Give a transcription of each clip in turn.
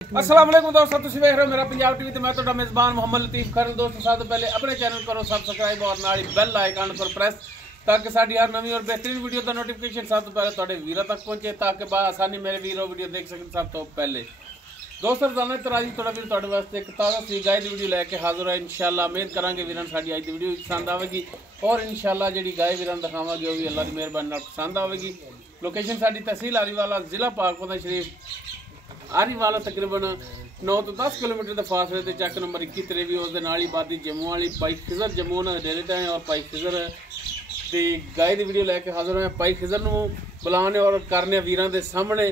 अस्सलाम वालेकुम दोस्तों, तुम देख रहे हो मेरा पंजाब टीवी। तो मैं तो मेजबान मोहम्मद लतीफ खरन। दोस्तों सब तो पहले अपने चैनल करो सब्सक्राइब और नाल बेल आइकन पर प्रेस ताकि साडी हर नवी और बेहतरीन वीडियो का नोटिफिकेशन सब तो पहले तुहाडे वीरां तक पहुंचे, ताकि आसानी मेरे वीरों वीडियो देख सकें सब तो पहले। दोस्तों रोजाना तराजी थोड़ा वीर तुहाडे वास्ते एक ताज़ा सी गाय की वीडियो लैके हाजिर है। इंशाअल्लाह उम्मीद करांगे वीरां साडी अज दी वीडियो पसंद आवेगी और इंशाअल्लाह जिहड़ी गाय वीरां दिखावांगे वो भी अल्लाह की मेहरबानी नाल पसंद आवेगी। लोकेशन साडी तहसील आरीवाला, जिला पाकपतन शरीफ। आरीवाला तकरीबन 9 तो 10 किलोमीटर के फासले से चक नंबर 21 तरेवी उस बादी जम्मू वाली भाई खिजर जम्मू ने डेरे ते और भाई खिजर की गाय की वीडियो लैके हाजिर होए। भाई खिजर को बुलाने और करने वीरां दे सामने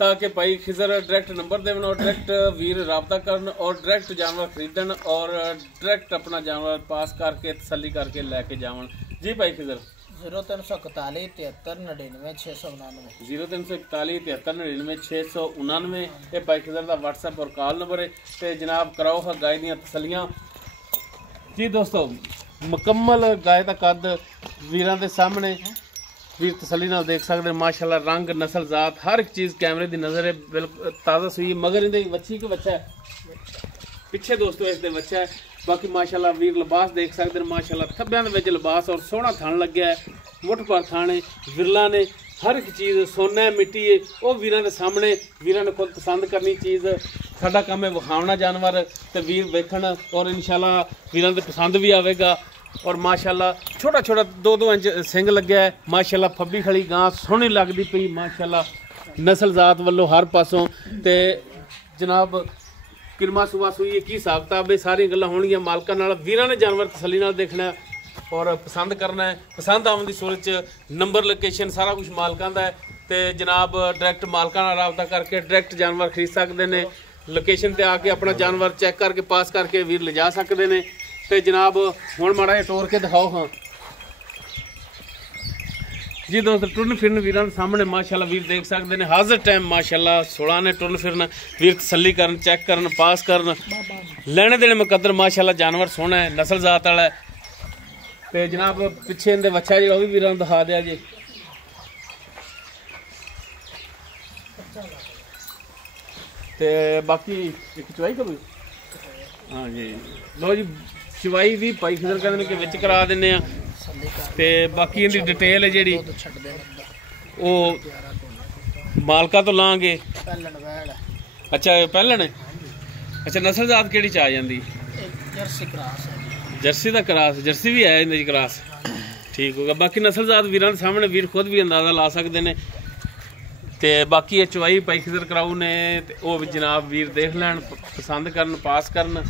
ताकि भाई खिजर डायरैक्ट नंबर देवन और डायरैक्ट वीर रबता करन और डायरैक्ट जानवर खरीदन और डायरैक्ट अपना जानवर पास करके तसली करके लैके जावन। जी भाई खिजर 0341 73 99 699 0341 73 99 699 ये भाई खिजर का व्हाट्सएप और कॉल नंबर है। तो जनाब कराओ हा गाय दी तसलियां। जी दोस्तों मुकम्मल गाय का कद वीरां दे सामने वीर तसली नाल देख सकते हैं। माशाल्लाह रंग नस्ल जात हर एक चीज़ कैमरे की नज़र है, बिल्कुल ताज़ा सुई। मगर इहदे वच्छी के बच्चा है पिछे दोस्तों इसके बच्चा है। बाकी माशाल्लाह वीर लिबास देख सकते हैं। माशाल्लाह थब्बियां दे विच लिबास और सोहना थण लग्या है, मुठ पर थण है, विरला ने हर एक चीज़ सोना है मिट्टी है वो वीरां दे सामने वीरां ने खुद पसंद करनी चीज़। साडा काम है विखावना जानवर तो वीर वेखण और इंशाल्लाह वीरां दे पसंद भी आवेगा। और माशाल्लाह छोटा छोटा 2-2 इंच सिंग लग्या है। माशाल्लाह फब्बी खड़ी गां सोहनी लगदी पई। माशाल्लाह नस्ल जात वालों हर पासों ते जनाब किरमा सुबह सुई की हिसाब किताब सारी गल्लां होणगियां मालकां नाल। वीरां ने जानवर तसली नाल देखना और पसंद करना है। पसंद आवन दी सूरत च नंबर लोकेशन सारा कुछ मालकां दा है ते जनाब डायरैक्ट मालकां नाल राबता करके डायरैक्ट जानवर खरीद सकते हैं। लोकेशन ते आके अपना जानवर चैक करके पास करके वीर ले जा सकते हैं। तो जनाब हुण माड़ा जिहा टोर के दिखाओ। हाँ जी दोस्तों टुरन फिरन वीरां सामने माशाल्लाह वीर देख सकते हैं। हाजिर टाइम माशाल्लाह 16 ने टुरन फिरन वीर तसली करन चैक करन पास करन लेने देने मुकद्दर। माशाल्लाह जानवर सोहना है, नस्ल जात वाला है। तो जनाब पिछे इनके बच्चा जो भी वीरां दिखा दिया जी। तो बाकी एक चवाई करो। हाँ जी लो जी चवाई भी भाई खिजर कहते कि विच करा देने। ते बाकी इनकी डिटेल है जी वो मालका तो लाँगे। अच्छा पहलन अच्छा नस्ल जात केड़ी च आ जाती? जर्सी का क्रास जर्सी भी है इनकी क्रास ठीक होगा। बाकी नस्ल जात वीरां सामने वीर खुद भी अंदाजा ला सकते हैं। तो बाकी ये चवाई भाई खिजर कराऊ ने वो भी जनाब वीर देख लैन पसंद करन पास करन।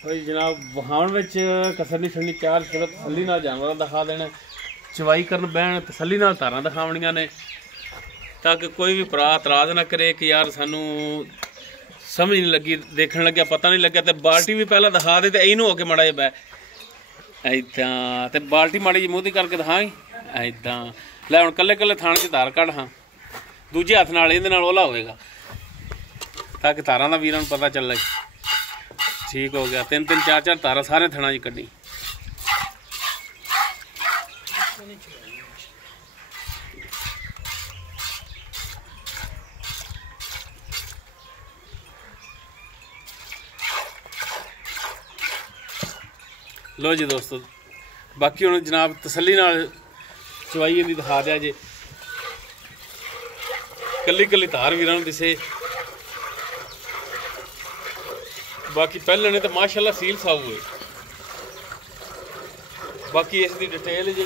भाई जनाब वहाण में कसरनी छड़नी चार सूरत तसली नाल जानवर दिखा देना। चवाई करन बहन तसली नाल धारां दिखावणियां ने ताकि कोई भी भरा इतराज ना करे कि यार सानू समझ नहीं लगी देखने लग्या पता नहीं लग्या। तो बाल्टी भी पहला दिखा दे तो इनू होके माड़ा जिहा बै इदां तो बाल्टी माड़ी जी मूँह दी करके दिखाई इदां लै हुण कल्ले कल्ले थाने च धार कढ। हाँ दूजे हत्थ नाल इहदे नाल ओला होएगा ताकि धारां दा वीरां नूं पता चले। ठीक हो गया 3-3 4-4 तारा सारे थणा जी कड्डी। लो जी दोस्तों बाकी हुण जनाब तसली नाल चवाई दी दिखा दिया जी। कल्ली कल्ली धार वीरां नूं दिसे। बाकी पहले ने तो माशाल्लाह सील साऊ है। बाकी इसकी डिटेल जी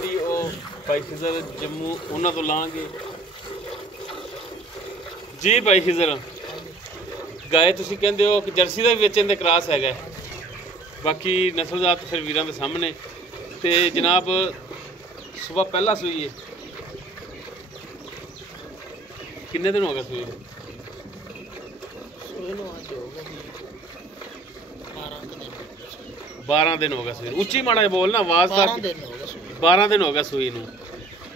भाई खिजर जम्मू उन्होंने तो लाँगे जी। भाई खिजर गाय तुसीं कहंदे हो कि जर्सी का भी विच इहदे क्रास है। बाकी नस्ल जात फिर वीरां दे सामने। तो जनाब सुबह पहला सूई है किन्ने दिन हो गए सूई? 12 दिन हो गए सूई ਉੱਚੀ ਮਾੜਾ ਜਿਹਾ ਬੋਲ ਨਾ ਆਵਾਜ਼ ਤਾਂ 12 ਦਿਨ ਹੋ ਗਏ ਸੂਈ 12 ਦਿਨ ਹੋ ਗਏ ਸੂਈ ਨੂੰ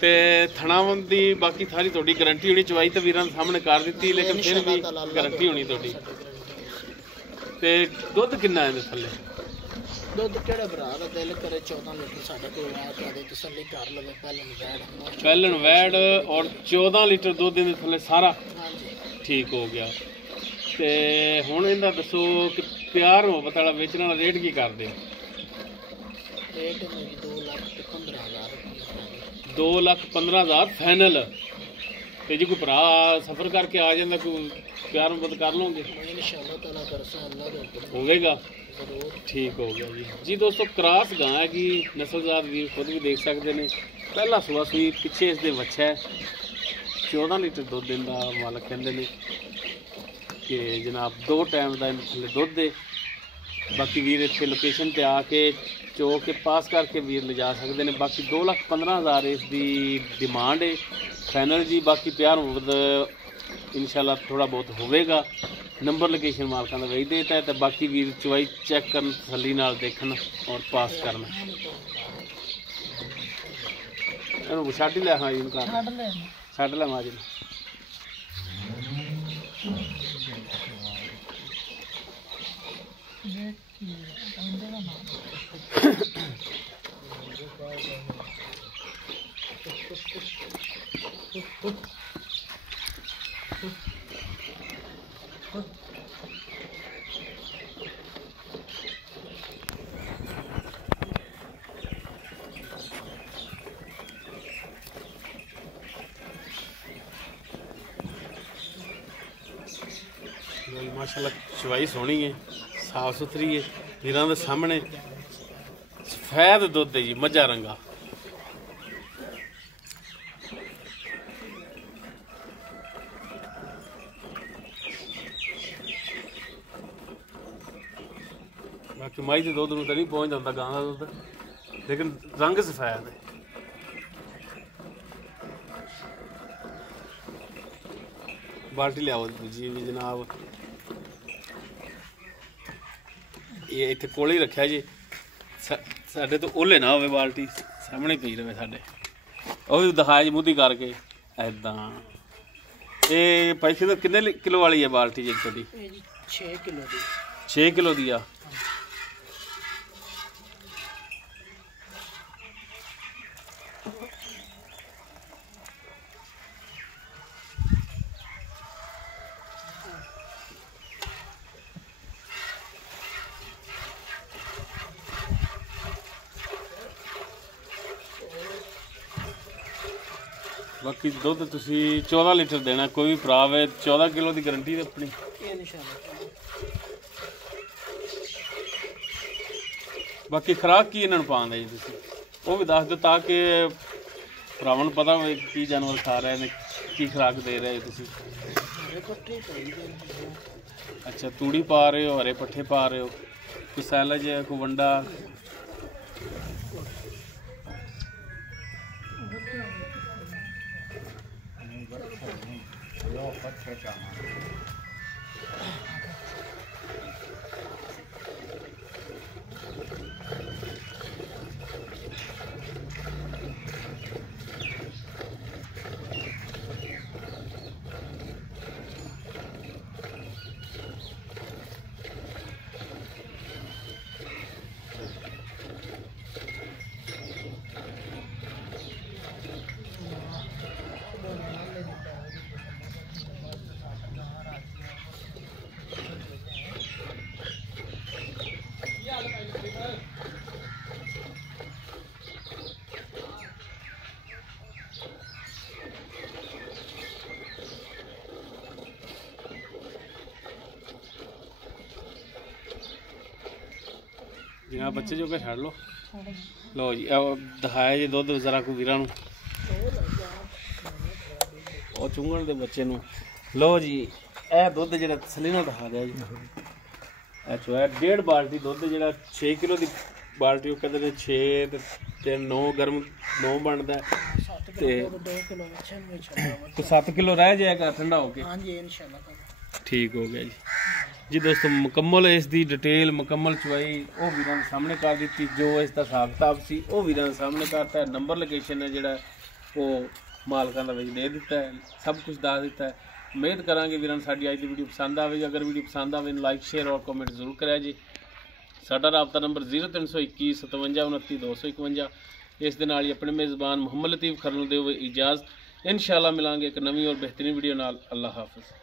ਤੇ ਥਣਾਂ ਦੀ ਬਾਕੀ ਸਾਰੀ ਤੁਹਾਡੀ ਗਾਰੰਟੀ ਹੋਣੀ ਚਵਾਈ ਤਾਂ ਵੀਰਾਂ ਦੇ ਸਾਹਮਣੇ ਕਰ ਦਿੱਤੀ ਲੇਕਿਨ ਫਿਰ ਵੀ ਗਾਰੰਟੀ ਹੋਣੀ ਤੁਹਾਡੀ ਤੇ ਦੁੱਧ ਕਿੰਨਾ ਇਹਦੇ ਥੱਲੇ ਦੁੱਧ ਕਿਹੜਾ ਭਰਾ ਦਾ ਦਿਲ ਕਰੇ 14 ਲੀਟਰ ਸਾਡੇ ਕੋਲ ਆ ਕੇ ਤਸੱਲੀ ਕਰ ਲਵੇ ਪਹਿਲਣ ਵੈੜ ਔਰ 14 ਲੀਟਰ ਦੁੱਧ ਇਹਦੇ ਥੱਲੇ ਸਾਰਾ ਹਾਂਜੀ ਠੀਕ ਹੋ ਗਿਆ ਤੇ ਹੁਣ ਇਹਦਾ ਦੱਸੋ ਕਿ ਪਿਆਰ ਮੁਹੱਬਤ ਵਾਲਾ ਵੇਚਣ ਵਾਲਾ ਰੇਟ ਕੀ ਕਰਦੇ ਰੇਟ ਮੇਰੀ 2,15,000 ਰੁਪਏ 2,15,000 ਫਾਈਨਲ ਤੇ ਜੇ ਕੋਈ ਭਰਾ ਸਫਰ ਕਰਕੇ ਆ ਜਾਂਦਾ ਕੋਈ ਪਿਆਰ ਮੁਹੱਬਤ ਕਰ ਲਓਗੇ ਇਨਸ਼ਾਅੱਲਾ ਤਾਲਾ ਕਰਸਾ ਅੱਲਾਹ ਦੇ ਹੁਕਮ ਹੋਵੇਗਾ ਜ਼ਰੂਰ ਠੀਕ ਹੋ ਗਿਆ ਜੀ ਦੋਸਤੋ ਕ੍ਰਾਸ ਗਾਂ ਹੈ ਕਿ ਨਸਲਜ਼ਾਤ ਵੀਰ ਖੁਦ ਵੀ ਦੇਖ ਸਕਦੇ ਨੇ ਪਹਿਲਾ ਸੂਆ ਸੂਈ ਪਿੱਛੇ ਇਸ ਦੇ ਵੱਛਾ ਹੈ 14 ਲੀਟਰ ਦੁੱਧ ਦਿੰਦਾ ਮਾਲਕ ਕਹਿੰਦੇ ਨੇ ਕਿ ਜਨਾਬ 2 ਟਾਈਮ ਦਾ ਥੱਲੇ ਦੁੱਧ ਦੇ ਬਾਕੀ ਵੀਰ ਇੱਥੇ ਲੋਕੇਸ਼ਨ ਤੇ ਆ ਕੇ ਚੋ ਕੇ ਪਾਸ ਕਰਕੇ ਵੀਰ ਲਿਜਾ ਸਕਦੇ ਨੇ ਬਾਕੀ 2,15,000 ਇਸ ਦੀ ਡਿਮਾਂਡ ਹੈ ਫਾਈਨਲ ਜੀ ਬਾਕੀ ਪਿਆਰ ਮੁਹੱਬਤ ਇਨਸ਼ਾਅੱਲਾ ਥੋੜਾ ਬਹੁਤ ਹੋਵੇਗਾ ਨੰਬਰ ਲੋਕੇਸ਼ਨ ਮਾਲਕਾਂ ਦਾ ਵੇਚ ਦੇਤਾ ਤੇ ਬਾਕੀ ਵੀਰ ਚਵਾਈ ਚੈੱਕ ਕਰਨ ਤਸੱਲੀ ਨਾਲ ਦੇਖਣ ਔਰ ਪਾਸ ਕਰਨ ਇਹਨੂੰ ਛੱਡ ਲੈ ਹਾਂ ਇਹਨੂੰ ਕਰ ਛੱਡ ਲੈ ਮਾਜਨ माशाल्लाह चवाई सोहनी है साफ सुथरी है वीरां दे सामने सफेद दुध है जी मझा रंगा बाकी माई के दुध नूं तां नहीं पहुंच जाता गां दा दुध लेकिन रंग सफेद है बाल्टी लियाओ जी भी जनाब ये इतने कोल ही रखा जी साढ़े तो ओले ना हो बाल्टी सामने पी रहे साढ़े वो भी दिखाया जी मुँह करके ऐदा ये पैसे तो कितने किलो वाली है बाल्टी जी थोड़ी 6 किलो दी 6 किलो दी आ बाकी दुध तुसी 14 लीटर देना कोई भी भरा वे 14 किलो की गारंटी है अपनी बाकी खुराक की इन्होंने पाँगे जी तुसी वो भी दस दो ताकि भरावां नूं पता होवे की जानवर खा रहे हैं की खुराक दे रहे तुसी अच्छा तूड़ी पा रहे हो हरे पट्ठे पा रहे हो कोई सैलज कोई वंडा जनाब बच्चे जो के छड़ लो लो जी दिखाया जी दुध जरा को वीर चुंगण के बच्चे नूं लो जी ए दुध जो तसली नाल दिखा दिया जी चो 1.5 बाल्टी दुध जो 6 किलो की बाल्टी वो कहते 6 ते 9 गर्म 9 बनता है 7 किलो रह जाएगा ठंडा होके ठीक हो गया जी। जी दोस्तों मुकम्मल इस दी डिटेल मुकम्मल चवाई वो वीरां दे सामने कर दी, जो इसका हिसाब किताब सी वो वीरां दे सामने करता है। नंबर लोकेशन है जिहड़ा वो मालकां दा विच दे दिता है, सब कुछ दस दिता है। उम्मीद करांगे वीरां साडी अज दी वीडियो पसंद आवेगी। अगर वीडियो पसंद आवे लाइक शेयर और कमेंट जरूर करिया जी। साडा राबता नंबर 0321 57 29 251। इस दे नाल ही अपने मेज़बान मुहम्मद लतीफ़ खरन दे इजाज़त। इंशाअल्लाह मिलांगे एक नवीं और बेहतरीन वीडियो नाल। अल्लाह हाफ़िज़।